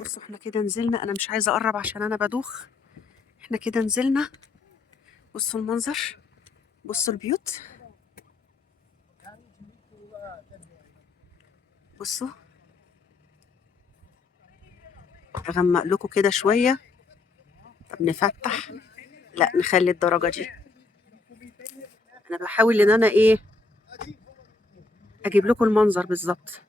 بصوا احنا كده نزلنا، انا مش عايزه اقرب عشان انا بدوخ. احنا كده نزلنا، بصوا المنظر، بصوا البيوت، بصوا. اغمق لكم كده شويه. طب نفتح، لا نخلي الدرجه دي. انا بحاول ان انا ايه، اجيب لكم المنظر بالظبط.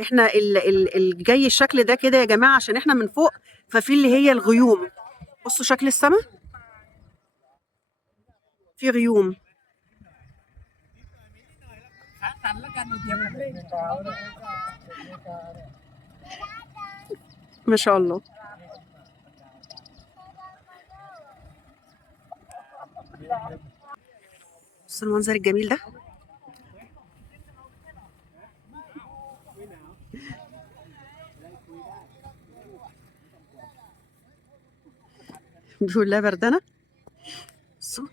احنا الجاي الشكل ده كده يا جماعه عشان احنا من فوق، ففي اللي هي الغيوم. بصوا شكل السماء، في غيوم. ما شاء الله. بصوا المنظر الجميل ده. بيقول لها بردانه. بصوا،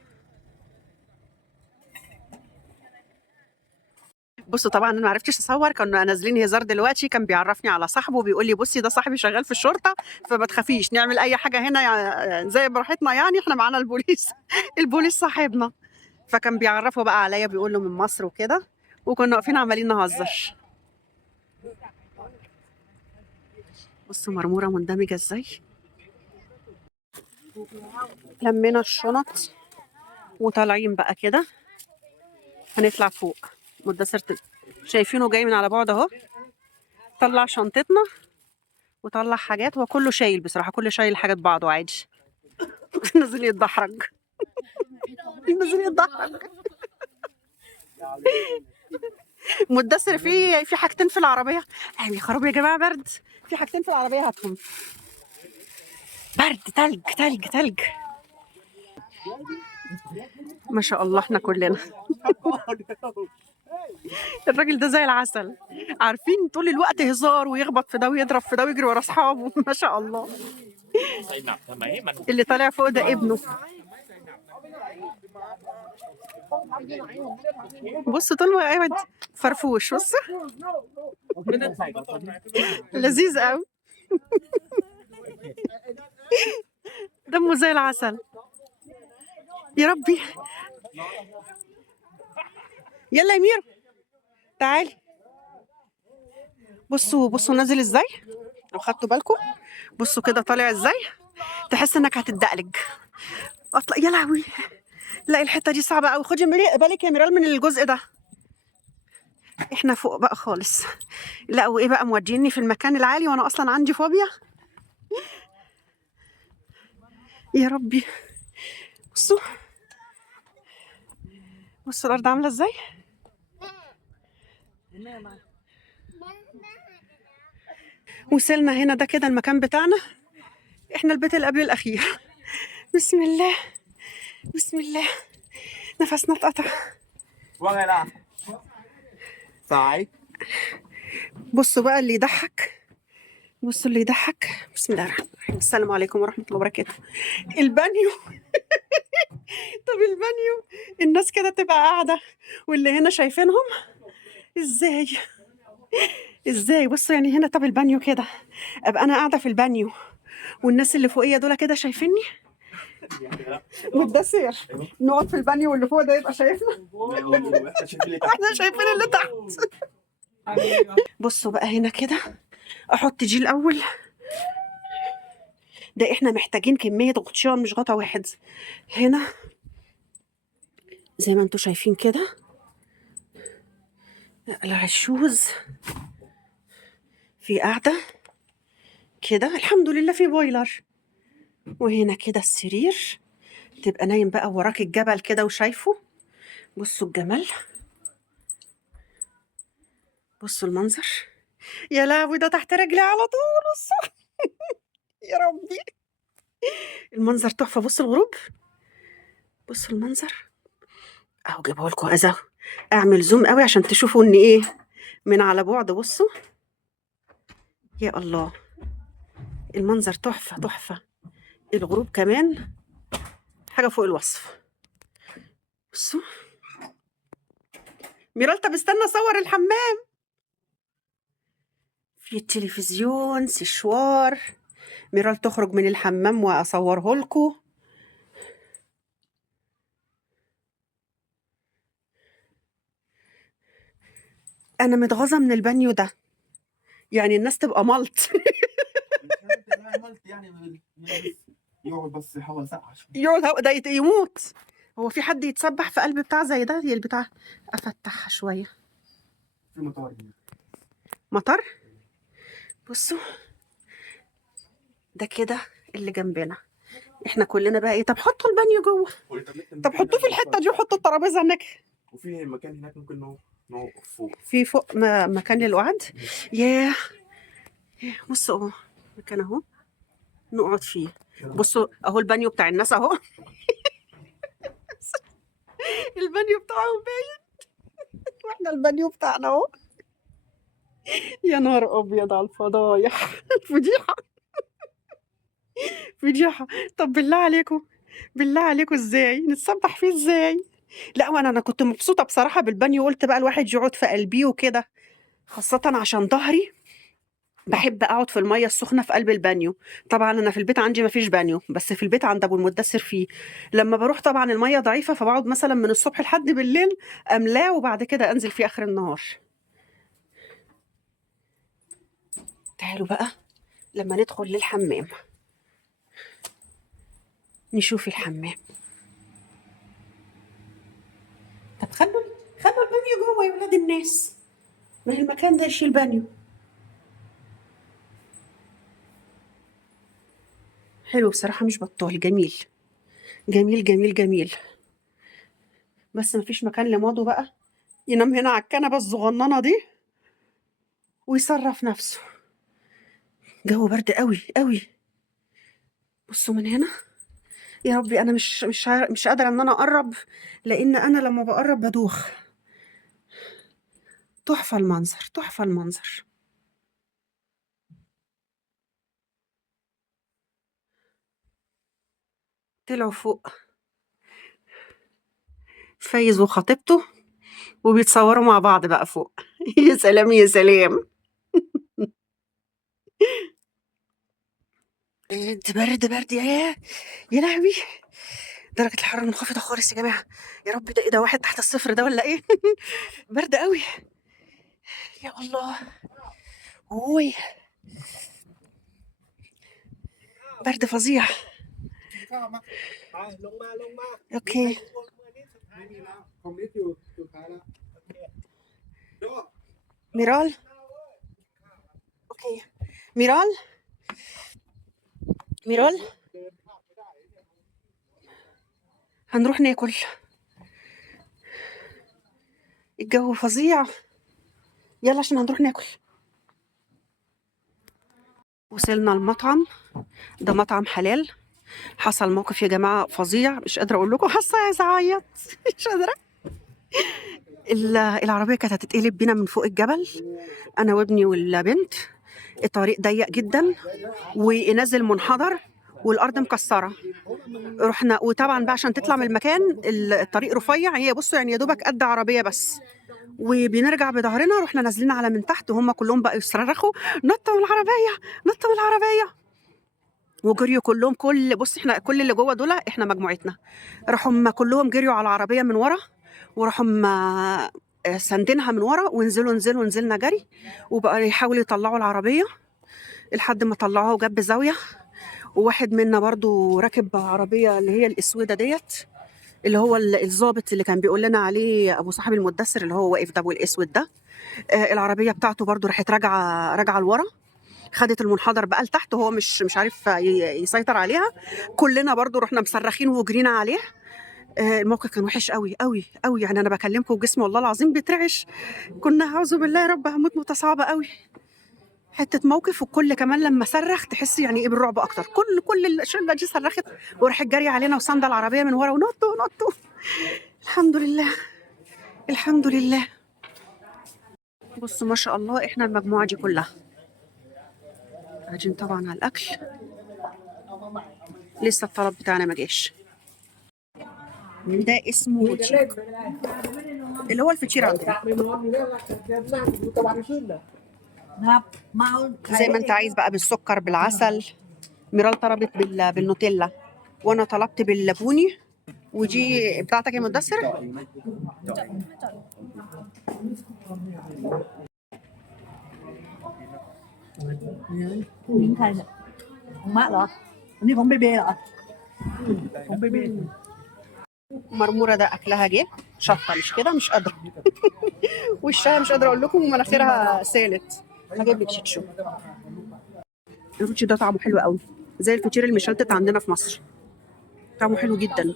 بصوا طبعا انا ما عرفتش اصور، كنا نازلين هزار دلوقتي، كان بيعرفني على صاحبه، بيقول لي بصي ده صاحبي شغال في الشرطه، فما تخافيش نعمل اي حاجه هنا زي براحتنا، يعني احنا معانا البوليس. البوليس صاحبنا. فكان بيعرفه بقى عليا، بيقول له من مصر وكده، وكنا واقفين عمالين نهزر. بصوا مرموره مندمجه ازاي. لمينا الشنط وطالعين بقى كده، هنطلع فوق. مدثر شايفينه جاي من على بعد اهو، طلع شنطتنا وطلع حاجات، وكله شايل بصراحه، كله شايل حاجات بعضه عادي. نازل يتدحرج. نازل يتدحرج. مدثر في حاجتين في العربيه. يا خرابي يا جماعه، برد. في حاجتين في العربيه هاتهم. برد، تلج تلج تلج. ما شاء الله احنا كلنا. الراجل ده زي العسل، عارفين طول الوقت هزار، ويخبط في ده ويضرب في ده ويجري ورا اصحابه. ما شاء الله. اللي طالع فوق ده ابنه. بص طول ما قاعد فرفوش، بص. لذيذ قوي. دمه زي العسل. يا ربي. يلا يا ميرو تعالي. بصوا بصوا نازل ازاي، لو خدتوا بالكم. بصوا كده طالع ازاي، تحس انك هتدقلج. اطلع يا لهوي. لا الحته دي صعبه قوي، خدي بالك يا ميرال من الجزء ده. احنا فوق بقى خالص. لا وايه بقى موديني في المكان العالي وانا اصلا عندي فوبيا. يا ربي. بصوا، بصوا الارض عامله ازاي. وصلنا هنا، ده كده المكان بتاعنا، احنا البيت اللي قبل الاخير. بسم الله، بسم الله. نفسنا اتقطع. بصوا بقى اللي يضحك، بصوا اللي يضحك. بسم الله الرحمن الرحيم، السلام عليكم ورحمه الله وبركاته. البانيو. طب البانيو، الناس كده تبقى قاعده واللي هنا شايفينهم ازاي، ازاي. بصوا يعني هنا، طب البانيو كده ابقى انا قاعده في البانيو والناس اللي فوقيه دول كده شايفيني. متدثر نقعد في البانيو واللي فوق ده يبقى شايفنا. احنا شايفين اللي تحت. بصوا بقى هنا كده، احط دي الاول. ده احنا محتاجين كميه غطيان مش غطا واحد. هنا زي ما انتوا شايفين كده، اقلع الشوز. في قاعده كده الحمد لله، في بويلر. وهنا كده السرير، تبقى نايم بقى وراك الجبل كده وشايفه. بصوا الجمال، بصوا المنظر. يا لهوي ده تحت رجلي على طول. بصوا. يا ربي المنظر تحفه. بصوا الغروب، بصوا المنظر اهو. جايبه لكم اهو، اعمل زوم قوي عشان تشوفوا ان ايه من على بعد. بصوا يا الله، المنظر تحفه تحفه. الغروب كمان حاجه فوق الوصف. بصوا ميرال، طب استنى اصور الحمام. في التلفزيون سشوار. ميرال تخرج من الحمام واصوره لكم. انا متغاظه من البانيو ده، يعني الناس تبقى ملط. يعني يقعد بس هوا ساقعة شوية. يقعد ده يموت. هو في حد يتسبح في قلب بتاع زي ده؟ هي البتاع افتحها شويه. في مطار مطر. بصوا ده كده اللي جنبنا. احنا كلنا بقى ايه؟ طب حطوا البانيو جوه، طب حطوه في الحته دي وحطوا الترابيزه هناك. وفي مكان هناك ممكن نوقف فوق. في فوق مكان للقعد. ياه. بصوا اهو مكان اهو نقعد فيه. بصوا اهو البانيو بتاع الناس اهو. البانيو بتاعهم باين، واحنا البانيو بتاعنا اهو. يا نهار ابيض على الفضايح. فضيحه فضيحه. طب بالله عليكم، بالله عليكم ازاي نتسبح فيه ازاي؟ لا وانا كنت مبسوطه بصراحه بالبانيو، قلت بقى الواحد يقعد في قلبيه وكده، خاصه عشان ظهري. بحب اقعد في الميه السخنه في قلب البانيو. طبعا انا في البيت عندي ما فيش بانيو، بس في البيت عند ابو المدثر فيه. لما بروح طبعا الميه ضعيفه، فبقعد مثلا من الصبح لحد بالليل املاه، وبعد كده انزل فيه اخر النهار. تعالوا بقى لما ندخل للحمام نشوف الحمام. طب خلوا البانيو جوه يا ولاد الناس، ما هي المكان ده يشيل بانيو. حلو بصراحه، مش بطال، جميل جميل جميل جميل. بس مفيش مكان لماضو بقى ينام هنا على الكنبه الصغننه دي ويصرف نفسه. جو برد قوي قوي. بصوا من هنا. يا ربي انا مش قادره ان انا اقرب، لان انا لما بقرب بدوخ. تحفه المنظر، تحفه المنظر. طلعوا فوق فايز وخطيبته وبيتصوروا مع بعض بقى فوق. يا سلام يا سلام. برد برد يا لهوي. درجة الحرارة منخفضة خالص يا جماعة. يا رب ده ايه ده، واحد تحت الصفر ده ولا ايه؟ برد قوي. يا الله. اوي برد فظيع. اوكي. ميرال. اوكي. ميرال. ميرال هنروح ناكل، الجو فظيع. يلا عشان هنروح ناكل. وصلنا المطعم، ده مطعم حلال. حصل موقف يا جماعة فظيع، مش قادرة أقول لكم، حاسة عايزة أعيط. مش قادرة. العربية كانت هتتقلب بينا من فوق الجبل، أنا وابني والبنت. الطريق ضيق جدا ونازل منحدر والأرض مكسرة. رحنا، وطبعا بقى عشان تطلع من المكان الطريق رفيع، هي بصوا يعني يا دوبك قد عربية بس. وبنرجع بظهرنا، رحنا نازلين على من تحت، وهم كلهم بقوا يصرخوا نطوا من العربية، نطوا من العربية. وجريوا كلهم، بص احنا كل اللي جوه دول احنا مجموعتنا، راحوا كلهم جريوا على العربيه من ورا، وراحوا ساندينها من ورا، ونزلنا جري. وبقى يحاولوا يطلعوا العربيه لحد ما طلعوها وجاب زاويه. وواحد منا برضو راكب عربيه اللي هي الاسوده ديت، اللي هو الضابط اللي كان بيقول لنا عليه ابو صاحب المدثر اللي هو واقف ده، ابو الاسود ده. العربيه بتاعته برضو راحت راجعه لورا، خدت المنحدر بقى لتحت، وهو مش عارف يسيطر عليها. كلنا برضو رحنا مصرخين وجرينا عليه. الموقف كان وحش قوي قوي قوي، يعني انا بكلمكم وجسمي والله العظيم بيترعش. كنا اعوذ بالله يا رب هموت موته صعبه قوي. حته موقف، والكل كمان لما صرخ تحس يعني ايه بالرعب اكتر. كل الشله دي صرخت وراحت جري علينا وساند العربيه من ورا ونطوا. الحمد لله، الحمد لله. بصوا ما شاء الله احنا المجموعه دي كلها قاعدين طبعا على الاكل. لسه الطلب بتاعنا ما جاش. ده اسمه فوتشي، اللي هو الفطير عندنا. زي ما انت عايز بقى، بالسكر بالعسل. ميرال طلبت بالنوتيلا، وانا طلبت باللبوني. ودي بتاعتك يا مدثر. miếng thay nè, con mát hả? Anh đi phóng bê bê hả? Phóng bê bê. مرموره ده اكلها جه شطه، مش كده مش قادره. وشها مش قادره اقول لكم، ومناخيرها سالت. هجيب لك شيتشو. الروتشي ده طعمه حلو قوي، زي الفطير المشلتت عندنا في مصر. طعمه حلو جدا.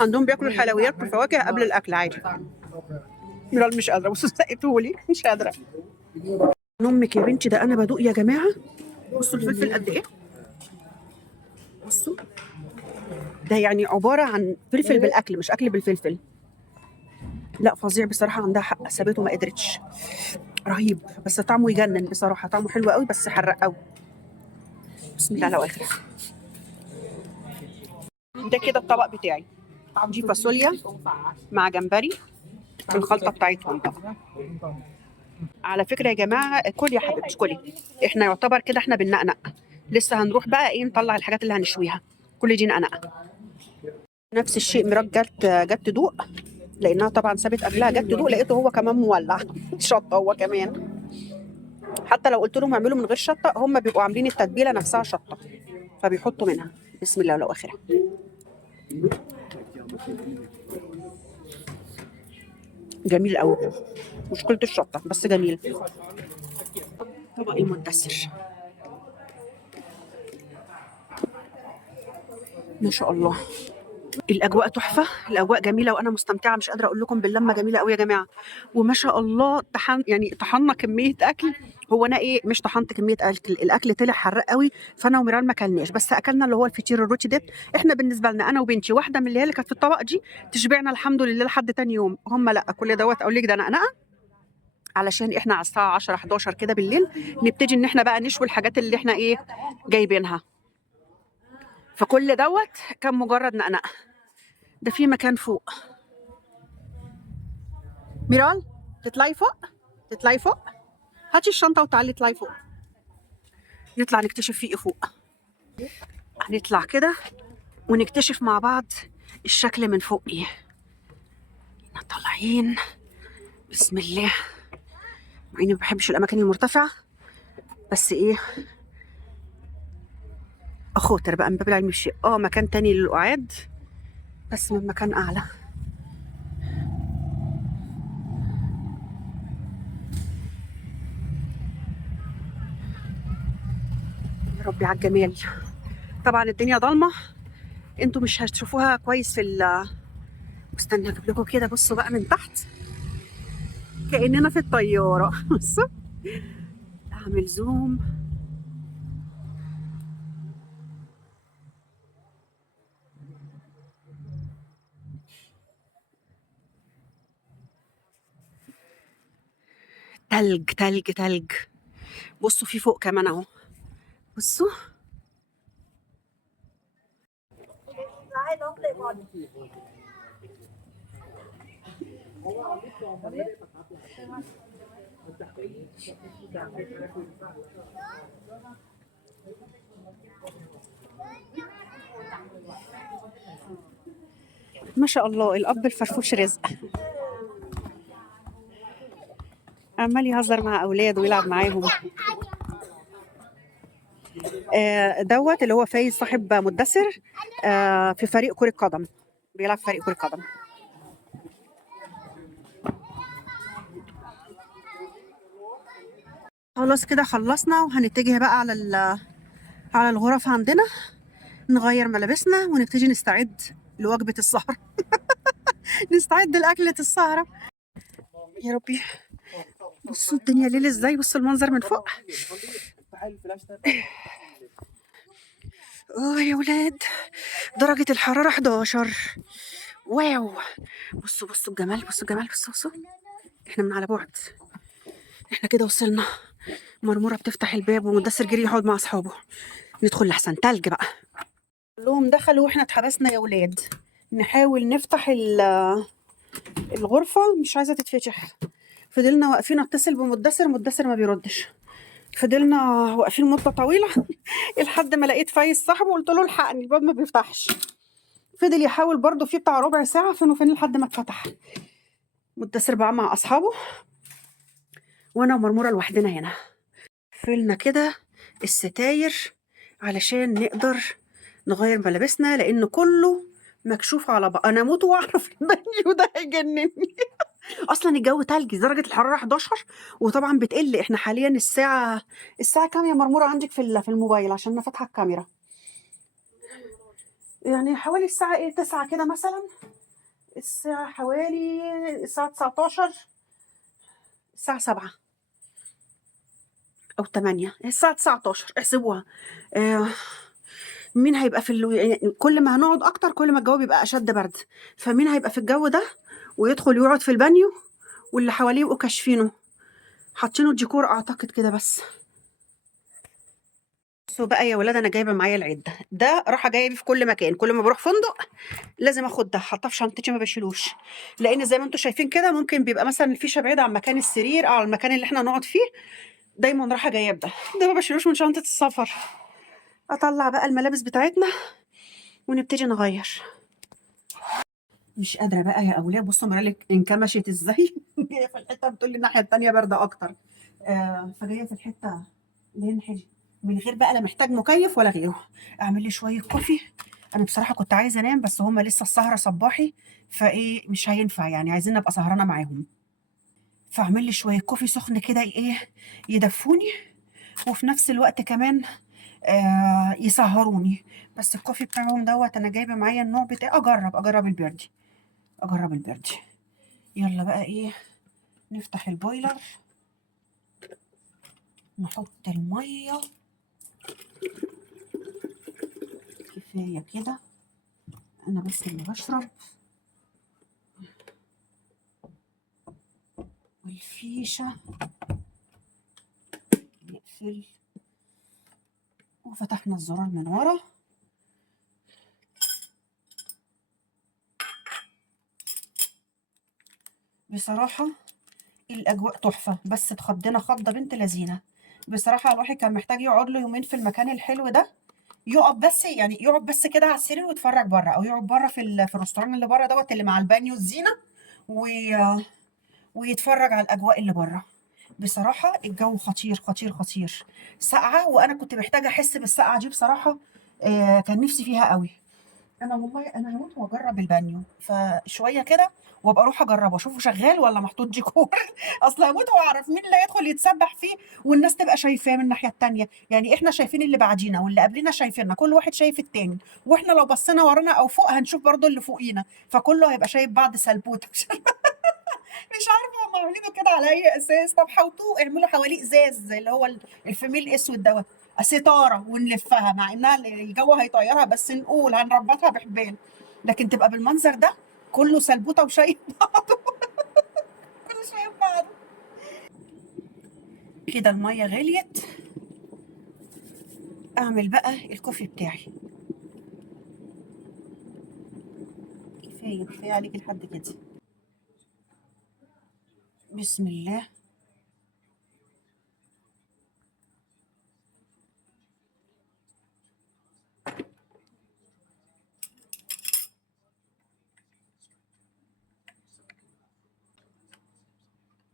عندهم بياكلوا الحلويات والفواكه قبل الاكل عادي. ميرال مش قادره، بصوا سقيتهولي مش قادره. امك يا بنتي، ده انا بدوق يا جماعه. بصوا الفلفل قد ايه، بصوا. ده يعني عباره عن فلفل بالاكل، مش اكل بالفلفل. لا فظيع بصراحه، عندها حق، سابته ما قدرتش. رهيب، بس طعمه يجنن بصراحه، طعمه حلو قوي بس حرق قوي. بسم الله الرحمن الرحيم. ده كده الطبق بتاعي. دي فاصوليا مع جمبري في الخلطه بتاعتهم بقى. على فكره يا جماعه، كل يا حبيبتي كلي. احنا يعتبر كده احنا بننقنق. لسه هنروح بقى ايه، نطلع الحاجات اللي هنشويها. كل دي نقنقه. نفس الشيء مرات جت تدوق، لانها طبعا سابت اكلها، جت تدوق لقيته هو كمان مولع. شطه هو كمان. حتى لو قلت لهم اعملوا من غير شطه، هم بيبقوا عاملين التتبيله نفسها شطه، فبيحطوا منها. بسم الله ولو اخره. جميل قوي، مشكله الشطه بس جميل. طبق المدثر ما شاء الله. الاجواء تحفه، الاجواء جميله، وانا مستمتعه مش قادره اقول لكم باللمه جميله قوي يا جماعه. وما شاء الله يعني طحنا كميه اكل. هو انا ايه، مش طحنت كميه اكل، الاكل طلع حراق قوي. فانا وميران ما اكلناش، بس اكلنا اللي هو الفطير الروتي ده. احنا بالنسبه لنا انا وبنتي، واحده من اللي كانت في الطبق دي تشبعنا الحمد لله لحد تاني يوم. هم لا، كل دوت اقول لك ده نقنقه. علشان احنا على الساعه 10 11 كده بالليل نبتدي ان احنا بقى نشوي الحاجات اللي احنا ايه جايبينها. فكل دوت كان مجرد نقنقه. ده في مكان فوق. ميرال، تطلعي فوق، تطلعي فوق. هاتي الشنطة وتعالي اطلعي فوق. نطلع نكتشف فيه ايه فوق. هنطلع كده ونكتشف مع بعض الشكل من فوق ايه. طالعين. بسم الله. مع اني ما بحبش الاماكن المرتفعة، بس ايه، اخوتر بقى من باب العلم الشيء. مكان تاني للقعاد، بس من مكان اعلى. يا ربي على الجمال. طبعا الدنيا ضلمه، انتوا مش هتشوفوها كويس في استنى اجيب لكم كده. بصوا بقى من تحت كاننا في الطياره. بصوا، اعمل زوم. تلج تلج تلج. بصوا في فوق كمان اهو. بصوا. ما شاء الله، الاب الفرفوش رزق. عمال يهزر مع اولاده ويلعب معاهم. دوت اللي هو فايز صاحب مدثر. في فريق كرة قدم، بيلعب في فريق كرة قدم. خلاص كده خلصنا، وهنتجه بقى على الغرف عندنا، نغير ملابسنا ونبتدي نستعد لوجبة السهرة. نستعد لأكلة السهرة. يا ربي، بصوا الدنيا ليل ازاي، بصوا المنظر من فوق. يا ولاد، درجة الحرارة 11. واو. بصوا بصوا الجمال، بصوا الجمال، بصوا بصوا. احنا من على بعد، احنا كده وصلنا. مرمورة بتفتح الباب، ومدثر جري يقعد مع اصحابه. ندخل لحسن تلج بقى. كلهم دخلوا واحنا اتحبسنا يا ولاد. نحاول نفتح الغرفة مش عايزة تتفتح. فضلنا واقفين، اتصل بمدثر، مدثر ما بيردش. فضلنا واقفين مدة طويلة لحد ما لقيت فايز صاحبه، قلت له الحقني الباب ما بيفتحش. فضل يحاول برضه فيه بتاع ربع ساعة فين وفين لحد ما اتفتح. مدثر بقى مع أصحابه وأنا ومرمورة لوحدنا هنا. قفلنا كده الستاير علشان نقدر نغير ملابسنا، لأن كله مكشوف على بقى. أنا أموت وأعرف البانيو ده هيجنني. أصلا الجو تلج، درجة الحرارة 11 وطبعا بتقل. إحنا حاليا الساعة كام يا مرمورة عندك في الموبايل؟ عشان أنا فاتحة الكاميرا. يعني حوالي الساعة 9 كده مثلا. الساعة حوالي الساعة 19، الساعة 7 أو 8، الساعة 19 احسبوها. آه مين هيبقى يعني كل ما هنقعد أكتر كل ما الجو بيبقى أشد برد. فمين هيبقى في الجو ده ويدخل يقعد في البانيو واللي حواليه يبقوا كاشفينه، حاطينه ديكور أعتقد كده بس. بصوا بقى يا ولاد، أنا جايبة معايا العدة ده، رايحة جاية بيه في كل مكان. كل ما بروح فندق لازم اخد ده، حاطاه في شنطتي ما بشيلوش، لان زي ما انتم شايفين كده ممكن بيبقى مثلا الفيشه بعيده عن مكان السرير او المكان اللي احنا نقعد فيه. دايما رايحه جايه ده ما بشيلوش من شنطه السفر. اطلع بقى الملابس بتاعتنا ونبتدي نغير. مش قادره بقى يا اولاد، بصوا مرالك انكمشت ازاي. جايه في الحته بتقول لي الناحيه الثانيه بارده اكتر. فجايه في الحته اللي هي الناحيه دي من غير بقى لا محتاج مكيف ولا غيره. اعمل لي شويه كوفي. انا بصراحه كنت عايزه انام بس هما لسه السهره صباحي، فايه مش هينفع يعني، عايزين ابقى سهرانه معاهم. فاعمل لي شويه كوفي سخن كده يدفوني وفي نفس الوقت كمان يسهروني. بس الكوفي بتاعهم دوت انا جايبه معايا النوع بتاعي. اجرب البردي، اجرب البردي. يلا بقى نفتح البويلر، نحط الميه. كفايه كده، انا بس اللي بشرب. والفيشه نقفل وفتحنا الزرار من ورا. بصراحه الاجواء تحفه، بس اتخضينا خضه بنت لذينه. بصراحه الواحد كان محتاج يقعد له يومين في المكان الحلو ده، يقعد بس كده على السرير ويتفرج بره، او يقعد بره في الريستوران اللي بره دوت اللي مع البانيو الزينه، وي... ويتفرج على الاجواء اللي بره. بصراحه الجو خطير خطير خطير، ساقعه وانا كنت محتاجه احس بالسقعه دي بصراحه. كان نفسي فيها قوي. انا والله انا هموت واجرب البانيو، فشويه كده وابقى اروح اجربه اشوفه شغال ولا محطوط ديكور. اصل هموت واعرف مين اللي هيدخل يتسبح فيه والناس تبقى شايفاه من الناحيه التانيه. يعني احنا شايفين اللي بعدينا واللي قبلنا شايفيننا، كل واحد شايف التاني، واحنا لو بصينا ورانا او فوق هنشوف برضو اللي فوقينا، فكله هيبقى شايف بعض سلبوته. مش عارفه هم عاملينه كده على اي اساس. طب حوطوه، اعملوا حواليه ازاز اللي هو الفميل الاسود دوت، ستاره ونلفها، مع انها الجو هيطيرها بس نقول هنربطها بحبال، لكن تبقى بالمنظر ده كله سلبوته وشايف بعضه. كله شايف بعضه. كده الميه غليت، اعمل بقى الكوفي بتاعي. كفايه عليك لحد كده. بسم الله.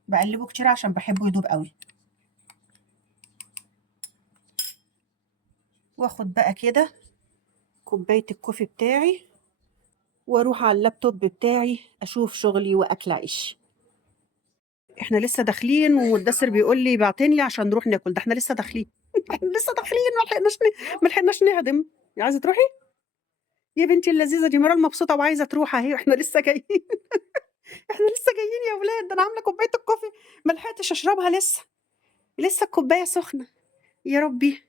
بقلبه كتير عشان بحبه يدوب قوي. واخد بقى كده كوبايه الكوفي بتاعي واروح على اللابتوب بتاعي اشوف شغلي واكل عيش. احنا لسه داخلين ومدثر بيقول لي بعتين لي عشان نروح ناكل. ده احنا لسه داخلين. احنا لسه داخلين ما لحقناش نهضم. عايزه تروحي يا بنتي اللذيذه دي؟ مرال مبسوطه وعايزه تروح اهي، احنا لسه جايين. احنا لسه جايين يا اولاد، ده انا عامله كوبايه الكوفي ما لحقتش اشربها لسه الكوبايه سخنه. يا ربي.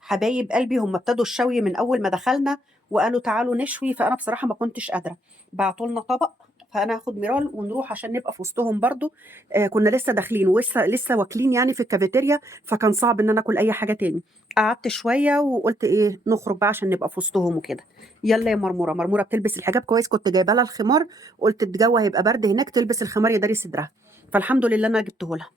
حبايب قلبي هم ابتدوا الشوي من اول ما دخلنا وقالوا تعالوا نشوي، فانا بصراحه ما كنتش قادره. بعتوا لنا طبق فانا هاخد ميرال ونروح عشان نبقى في وسطهم برضو. كنا لسه داخلين ولسه واكلين يعني في الكافيتيريا، فكان صعب ان انا اكل اي حاجه تاني. قعدت شويه وقلت ايه نخرج بقى عشان نبقى في وسطهم وكده. يلا يا مرموره، مرموره بتلبس الحجاب كويس، كنت جايبه لها الخمار، قلت الجو هيبقى برد هناك تلبس الخمار يداري صدرها، فالحمد لله انا جبته لها.